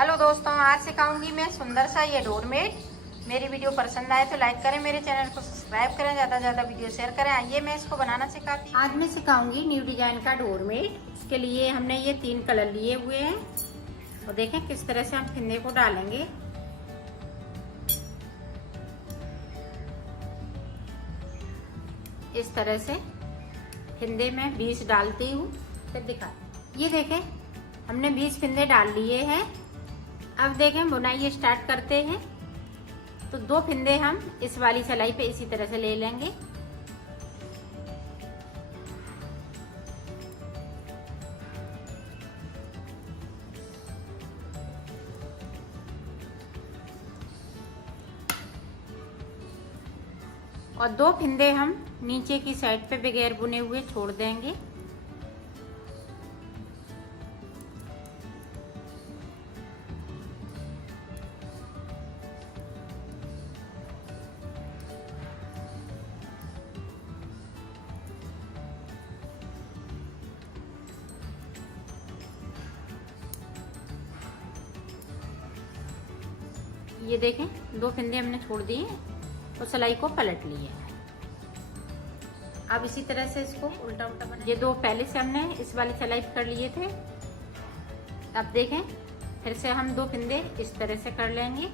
Hello दोस्तों, आज सिखाऊंगी मैं सुंदर सा ये डोरमेट। मेरी वीडियो पसंद आए तो लाइक करें, मेरे चैनल को सब्सक्राइब करें, ज़्यादा से ज़्यादा वीडियो शेयर करें। आइए मैं इसको बनाना सिखाती हूँ। आज मैं सिखाऊंगी न्यू डिजाइन का डोरमेट। इसके लिए हमने ये 3 कलर लिए हुए हैं और देखें किस तरह से हम फिंदे को डालेंगे। इस तरह से फिंदे में 20 डालती हूँ, फिर दिखा। ये देखें हमने 20 फिंदे डाल लिए हैं। अब देखें बुनाई स्टार्ट करते हैं। तो 2 फिंदे हम इस वाली सिलाई पे इसी तरह से ले लेंगे। और 2 फिंदे हम नीचे की साइड पे बगैर बुने हुए छोड़ देंगे। ये देखें 2 फिंदे हमने छोड़ दिए और सिलाई को पलट लिया है। अब इसी तरह से इसको उल्टा उल्टा बना। ये 2 पहले से हमने इस वाली सिलाई कर लिए थे। अब देखें फिर से हम 2 फिंदे इस तरह से कर लेंगे।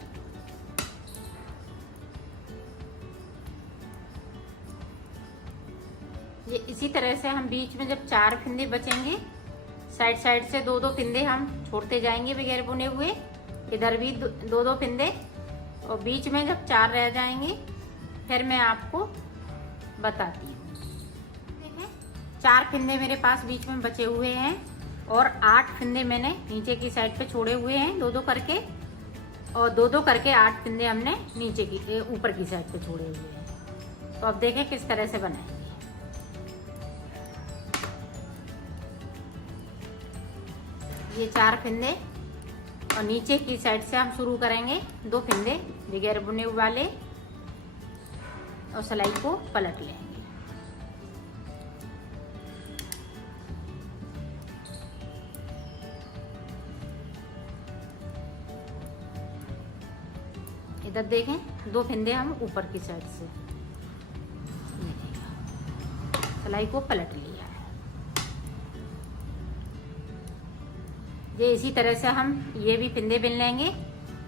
ये इसी तरह से हम बीच में जब 4 फिंदे बचेंगे, साइड साइड से 2-2 फिंदे हम छोड़ते जाएंगे बगैर बुने हुए। इधर भी 2-2 फिंदे और बीच में जब 4 रह जाएंगे फिर मैं आपको बताती हूँ। देखिए 4 फिंदे मेरे पास बीच में बचे हुए हैं और 8 फिंदे मैंने नीचे की साइड पे छोड़े हुए हैं 2-2 करके, और 2-2 करके 8 फिंदे हमने नीचे की ऊपर की साइड पे छोड़े हुए हैं। तो अब देखें किस तरह से बनाएंगे। ये 4 फिंदे और नीचे की साइड से हम शुरू करेंगे 2 फिंदे बगैर बुने वाले और सिलाई को पलट लेंगे। इधर देखें 2 फिंदे हम ऊपर की साइड से सिलाई को पलट लिया है। ये इसी तरह से हम ये भी फिंदे बिन लेंगे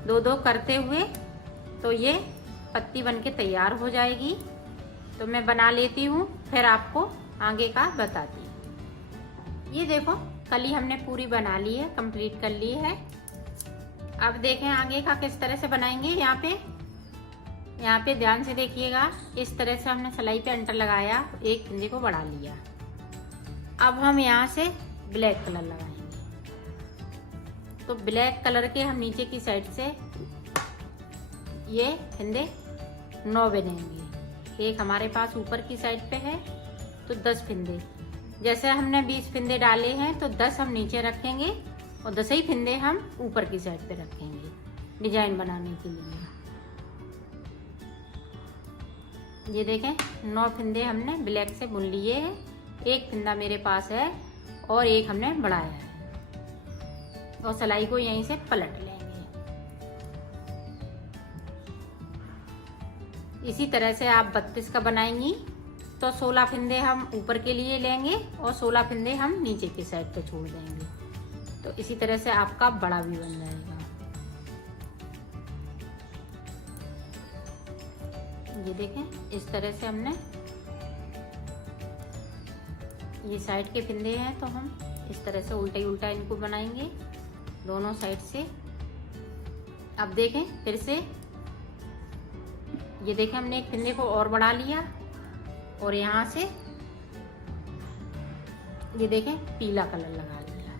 2-2 करते हुए, तो ये पत्ती बनके तैयार हो जाएगी। तो मैं बना लेती हूँ फिर आपको आगे का बताती हूँ। ये देखो कली हमने पूरी बना ली है, कंप्लीट कर ली है। अब देखें आगे का किस तरह से बनाएंगे। यहाँ पे ध्यान से देखिएगा। इस तरह से हमने सिलाई पे अंटर लगाया, एक फिंदे को बढ़ा लिया। अब हम यहाँ से ब्लैक कलर लगाएंगे। तो ब्लैक कलर के हम नीचे की साइड से ये फिंदे 9 बनेंगे। एक हमारे पास ऊपर की साइड पे है तो 10 फिंदे। जैसे हमने 20 फिंदे डाले हैं तो 10 हम नीचे रखेंगे और 10 ही फिंदे हम ऊपर की साइड पे रखेंगे डिजाइन बनाने के लिए। ये देखें 9 फिंदे हमने ब्लैक से बुन लिए हैं। एक फिंदा मेरे पास है और एक हमने बढ़ाया है और सिलाई को यहीं से पलट लेंगे। इसी तरह से आप 32 का बनाएंगी तो 16 फिंदे हम ऊपर के लिए लेंगे और 16 फिंदे हम नीचे की साइड पे छोड़ देंगे। तो इसी तरह से आपका बड़ा भी बन जाएगा। ये देखें इस तरह से हमने ये साइड के फिंदे हैं तो हम इस तरह से उल्टा ही उल्टा इनको बनाएंगे दोनों साइड से। अब देखें फिर से ये देखें हमने एक फिंदे को और बढ़ा लिया और यहाँ से ये देखें पीला कलर लगा लिया।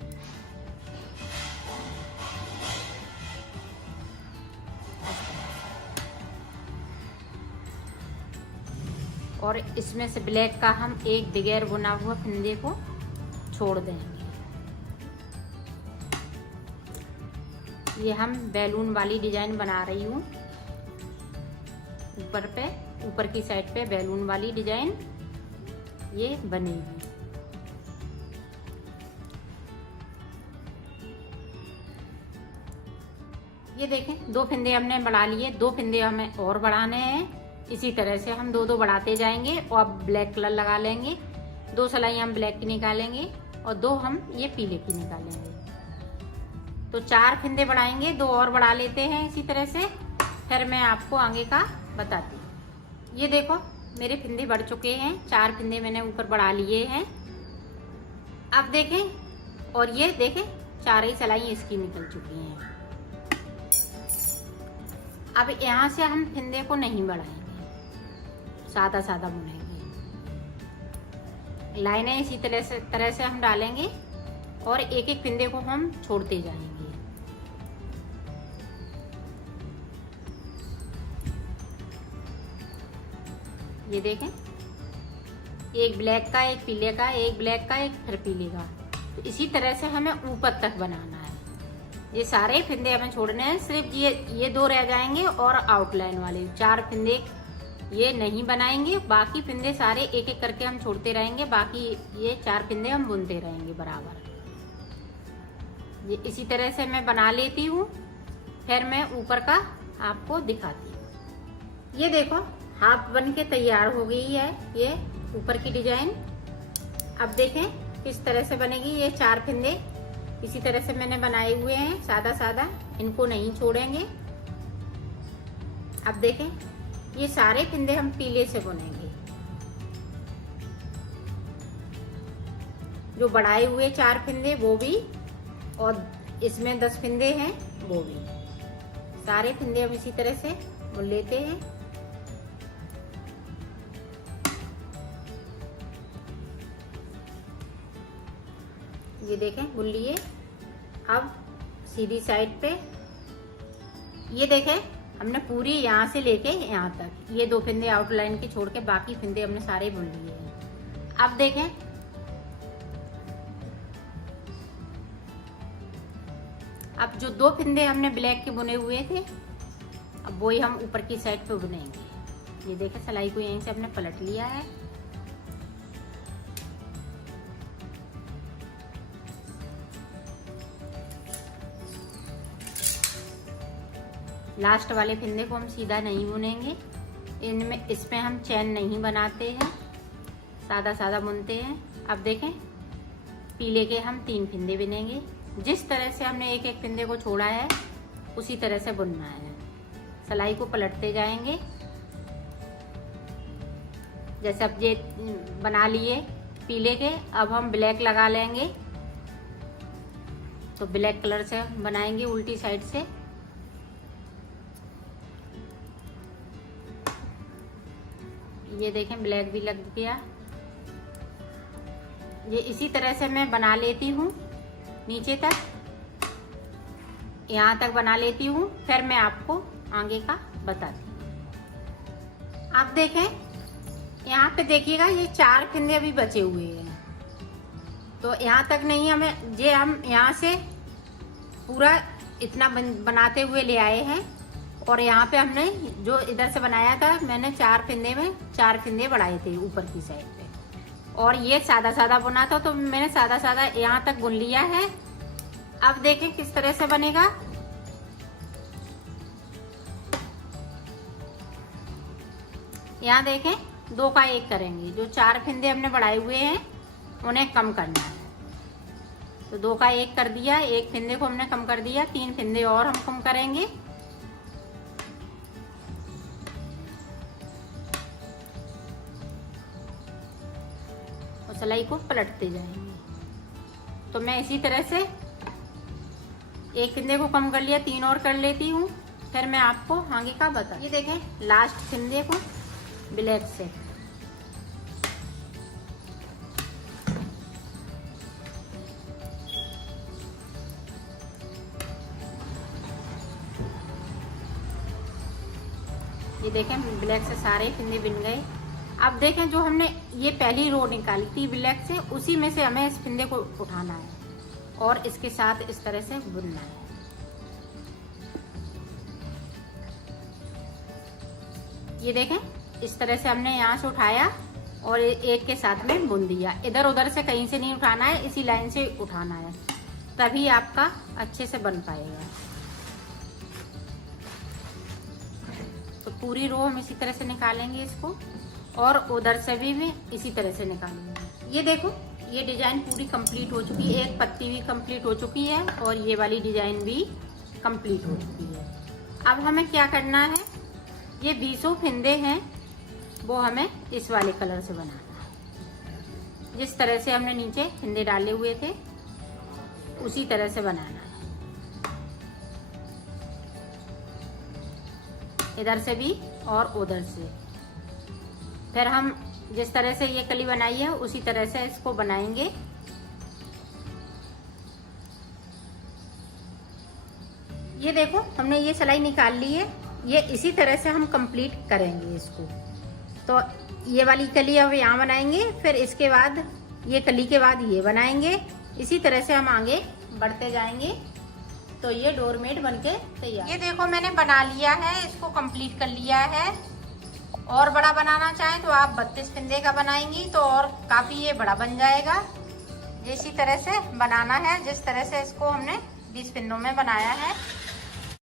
और इसमें से ब्लैक का हम एक बगैर बुना हुआ फिंदे को छोड़ देंगे। ये हम बैलून वाली डिजाइन बना रही हूँ। ऊपर की साइड पे बैलून वाली डिजाइन ये बनेगी। ये देखें 2 फंदे हमने बढ़ा लिए, 2 फंदे हमें और बढ़ाने हैं। इसी तरह से हम 2-2 बढ़ाते जाएंगे और अब ब्लैक कलर लगा लेंगे। 2 सिलाई हम ब्लैक की निकालेंगे और 2 हम ये पीले की निकालेंगे। तो 4 फंदे बढ़ाएंगे, 2 और बढ़ा लेते हैं इसी तरह से, फिर मैं आपको आगे का बताती हूँ। ये देखो मेरे फंदे बढ़ चुके हैं, 4 फंदे मैंने ऊपर बढ़ा लिए हैं। अब देखें, और ये देखें 4 ही सिलाई इसकी निकल चुकी हैं। अब यहाँ से हम फंदे को नहीं बढ़ाएंगे, सादा सादा बुनेंगे। लाइनें इसी तरह से हम डालेंगे और एक एक फंदे को हम छोड़ते जाएंगे। ये देखें, एक ब्लैक का, एक पीले का, एक ब्लैक का, एक फिर पीले का। तो इसी तरह से हमें ऊपर तक बनाना है। ये सारे फंदे हमें छोड़ने हैं, सिर्फ ये 2 रह जाएंगे और आउटलाइन वाले 4 फंदे ये नहीं बनाएंगे। बाकी फंदे सारे एक एक करके हम छोड़ते रहेंगे, बाकी ये 4 फंदे हम बुनते रहेंगे बराबर। ये इसी तरह से मैं बना लेती हूँ, फिर मैं ऊपर का आपको दिखाती हूँ। ये देखो हाफ बन के तैयार हो गई है ये ऊपर की डिजाइन। अब देखें किस तरह से बनेगी। ये 4 फंदे इसी तरह से मैंने बनाए हुए हैं, सादा सादा, इनको नहीं छोड़ेंगे। अब देखें ये सारे फंदे हम पीले से बुनेंगे। जो बढ़ाए हुए 4 फंदे वो भी, और इसमें 10 फंदे हैं वो भी, सारे फंदे हम इसी तरह से बुन लेते हैं। ये देखें बुन लिए। अब सीधी साइड पे ये देखें हमने पूरी यहाँ से लेके यहाँ तक ये 2 फंदे आउटलाइन के छोड़ के बाकी फंदे हमने सारे बुन लिए हैं। अब देखें अब जो 2 फंदे हमने ब्लैक के बुने हुए थे, अब वही हम ऊपर की साइड पे बुनेंगे। ये देखें सिलाई को यहीं से हमने पलट लिया है। लास्ट वाले फंदे को हम सीधा नहीं बुनेंगे, इसमें हम चैन नहीं बनाते हैं, सादा सादा बुनते हैं। अब देखें पीले के हम 3 फंदे बुनेंगे। जिस तरह से हमने एक एक फंदे को छोड़ा है उसी तरह से बुनना है। सिलाई को पलटते जाएंगे। जैसे अब ये बना लिए पीले के, अब हम ब्लैक लगा लेंगे। तो ब्लैक कलर से बनाएंगे उल्टी साइड से। ये देखें ब्लैक भी लग गया। ये इसी तरह से मैं बना लेती हूँ नीचे तक, यहाँ तक बना लेती हूँ, फिर मैं आपको आगे का बताती हूँ। आप देखें यहाँ पे देखिएगा ये 4 फंदे अभी बचे हुए हैं। तो यहाँ तक नहीं, हमें ये हम यहाँ से पूरा इतना बनाते हुए ले आए हैं। और यहाँ पे हमने जो इधर से बनाया था, मैंने 4 फंदे में 4 फंदे बढ़ाए थे ऊपर की साइड पे, और ये सादा सादा बुना था तो मैंने सादा सादा यहाँ तक बुन लिया है। अब देखें किस तरह से बनेगा। यहाँ देखें 2 का 1 करेंगे। जो 4 फंदे हमने बढ़ाए हुए हैं उन्हें कम करना है। तो 2 का 1 कर दिया, 1 फंदे को हमने कम कर दिया, 3 फंदे और हम कम करेंगे। सिलाई को पलटते जाएंगे। तो मैं इसी तरह से 1 फंदे को कम कर लिया, 3 और कर लेती हूँ, फिर मैं आपको आगे का बता। ये देखें लास्ट फंदे को ब्लैक से ये देखें ब्लैक से सारे फंदे बिन गए। अब देखें जो हमने ये पहली रो निकाली थी ब्लैक से, उसी में से हमें इस फंदे को उठाना है और इसके साथ इस तरह से बुनना है। ये देखें इस तरह से हमने यहाँ से उठाया और एक के साथ में बुन दिया। इधर उधर से कहीं से नहीं उठाना है, इसी लाइन से उठाना है, तभी आपका अच्छे से बन पाएगा। पूरी रो हम इसी तरह से निकालेंगे इसको, और उधर से भी इसी तरह से निकालेंगे। ये देखो, ये डिजाइन पूरी कंप्लीट हो चुकी है, एक पत्ती भी कंप्लीट हो चुकी है और ये वाली डिजाइन भी कंप्लीट हो चुकी है। अब हमें क्या करना है, ये 20 फिंदे हैं वो हमें इस वाले कलर से बनाना है। जिस तरह से हमने नीचे फिंदे डाले हुए थे उसी तरह से बनाना है। इधर से भी और उधर से। फिर हम जिस तरह से ये कली बनाई है उसी तरह से इसको बनाएंगे। ये देखो, हमने ये सिलाई निकाल ली है, ये इसी तरह से हम कंप्लीट करेंगे इसको। तो ये वाली कली अब यहाँ बनाएंगे, फिर इसके बाद ये कली के बाद ये बनाएंगे। इसी तरह से हम आगे बढ़ते जाएंगे। तो ये डोरमेट बनके तैयार। ये देखो मैंने बना लिया है, इसको कंप्लीट कर लिया है। और बड़ा बनाना चाहें तो आप 32 फिंदे का बनाएंगी तो और काफी ये बड़ा बन जाएगा। इसी तरह से बनाना है जिस तरह से इसको हमने 20 फिंदों में बनाया है।